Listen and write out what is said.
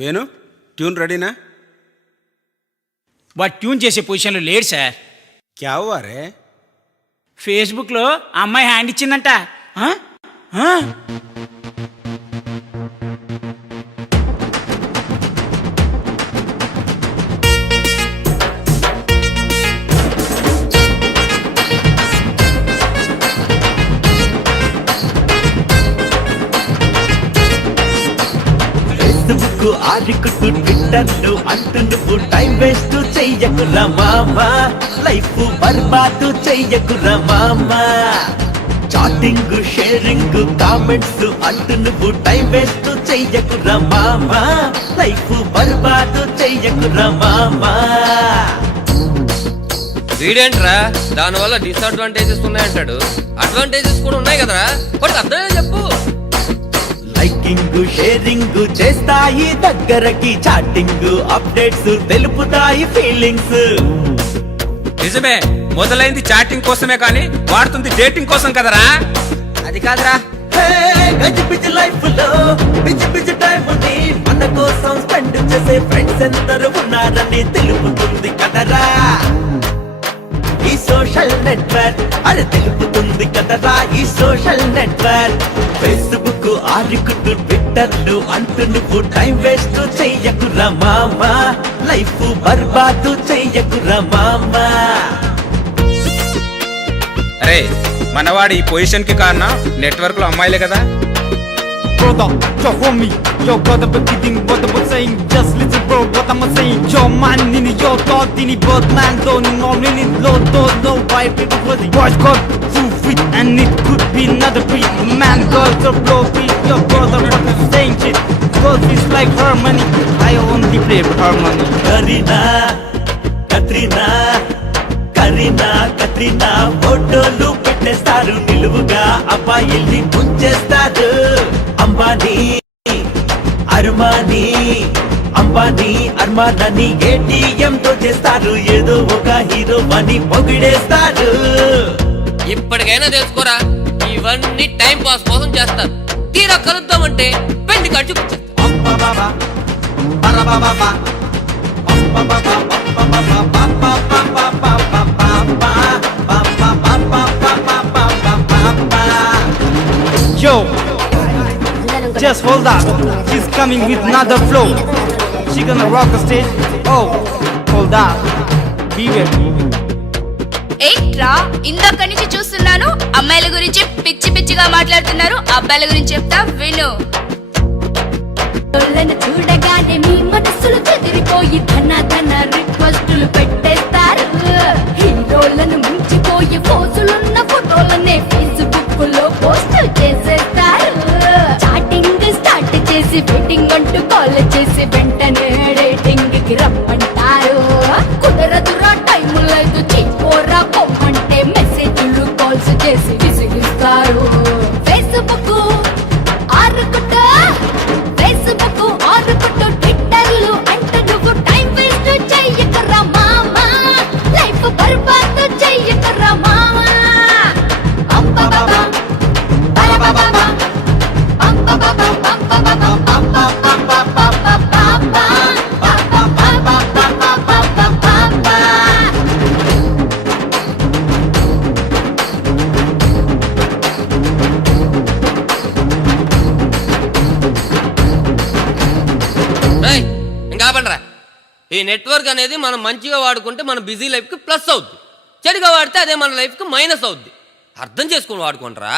Venu tune రెడీనా? వాడు tune చేసే పొజిషన్లో లేడు సార్. క్యా హువా రే? ఫేస్బుక్లో ఆ అమ్మాయి హ్యాండ్ ఇచ్చిందంట. ఆ? ఆ? ఫేస్బుక్ ఆడుకుంటూ ట్విట్టర్లు అంటూ నువ్వు టైం వేస్ట్ చెయ్యకురా మామా, లైఫ్ బర్బాదు చెయ్యకురా మామా. చాటింగ్ షేరింగ్ కామెంట్స్ అంటూ నువ్వు టైం వేస్ట్ చెయ్యకురా మామా, లైఫ్ బర్బాదు చెయ్యకురా మామా. వీడేంట్రా దానివల్ల డిసడ్వాంటేజెస్ ఉన్నాయంటాడు, అడ్వాంటేజెస్ కూడా ఉన్నాయి కదరా, వాడికి అర్థమే చెప్పు. లైకింగ్ షేరింగ్ చేస్తాయి దగ్గరకి, చాటింగ్ అప్డేట్స్ తెలుపుతాయి ఫీలింగ్స్. నిజమే, మొదలైంది చాటింగ్ కోసమే కానీ వాడుతుంది డేటింగ్ కోసం కదరా. అది కాదురా, గజిబిజి లైఫ్ లో బిజి బిజి టైం ని మన కోసం స్పెండ్ చేసే ఫ్రెండ్స్ ఎందరు ఉన్నారని తెలుపుతుంది కదరా ఈ సోషల్ నెట్వర్క్. అరే తెలుపుతుంది కదరా ఈ సోషల్ నెట్వర్క్. ఫేస్బుక్ ఆడుకుంటూ ట్విట్టర్లు అంటూ నువ్వు టైం వేస్ట్ చెయ్యకురా మామా, లైఫ్ బర్బాదు చెయ్యకురా మామా. అరే మనవాడి ఈ పొజిషన్ కి కారణం నెట్వర్క్ లో అమ్మాయిలే కదా. Brother, yo homie, yo brother but kidding what I'm saying. Just listen bro what I'm saying. Yo man in your thought in bird man don't know really low don't know why people crazy. Boys got too fit and it could be another breed. Man girls are blow beat your brother what I'm saying shit. Girls is like harmony. I only play harmony. Kareena Katrina Kareena Katrina ఫోటోలు పెట్టేస్తారు నిలువుగా, అబ్బాయిల్ని ముంచేస్తారు. Ambani Armani Ambani Armani ATM తో చేస్తారు, ఏదో ఒక hero అని పొగిడేస్తారు. ఇప్పటికైనా తెలుసుకోరా, ఇవన్నీ టైం పాస్ కోసం చేస్తారు. తీరా కలుద్దామంటే పెళ్లి ఖర్చు అబ్బబ్బబ్బా, పరబబ్బబ్బా, అబ్బబ్బబ్బా, అబ్బబ్బబ్బా, Yo, just hold up. She's coming with another flow. She gonna rock the stage. Oh, hold up. Be ready. ఏంట్రా ఇందాక నుంచి చూస్తున్నాను, అమ్మాయిల గురించి పిచ్చి పిచ్చిగా మాట్లాడుతున్నారు. అబ్బాయిల గురించి చెప్తా విను. చూడగానే మీ మనసులు చెదిరిపోయి ధన ధన రిక్వెస్టులు పెట్టేస్తారు. హీరోలను మించిపోయి పోజులున్న ఫోటోలనే ఫేస్బుక్ లో పోస్ట్ చేసేస్తారు. చాటింగ్ స్టార్ట్ చేసి వెయిటింగ్ అంటూ కాల్ చేసి వెంటనే డేటింగ్ కి రమ్మంటారు. కుదరదురా టైం లేదు చీపోరా పొమ్మంటే మెసేజ్లు కాల్స్ చేసి విసిగిస్తారు. ఫేస్బుక్ ఆరుకుట ఫేస్బుక్ ఆరుకుట ట్విట్టర్లు అంటే నువ్వు టైం వేస్ట్ చెయ్యకరా మామా, లైఫ్ బర్బాద్ చెయ్యకరా మామా. అంబబాబా బరబాబా అంబబాబా అంబబాబా అంబబాబా ఇంకా ఆపండిరా. ఈ నెట్వర్క్ అనేది మనం మంచిగా వాడుకుంటే మన బిజీ లైఫ్ కి ప్లస్ అవుద్ది, చెడుగా వాడితే అదే మన లైఫ్ కి మైనస్ అవుద్ది. అర్థం చేసుకుని వాడుకుంటారా.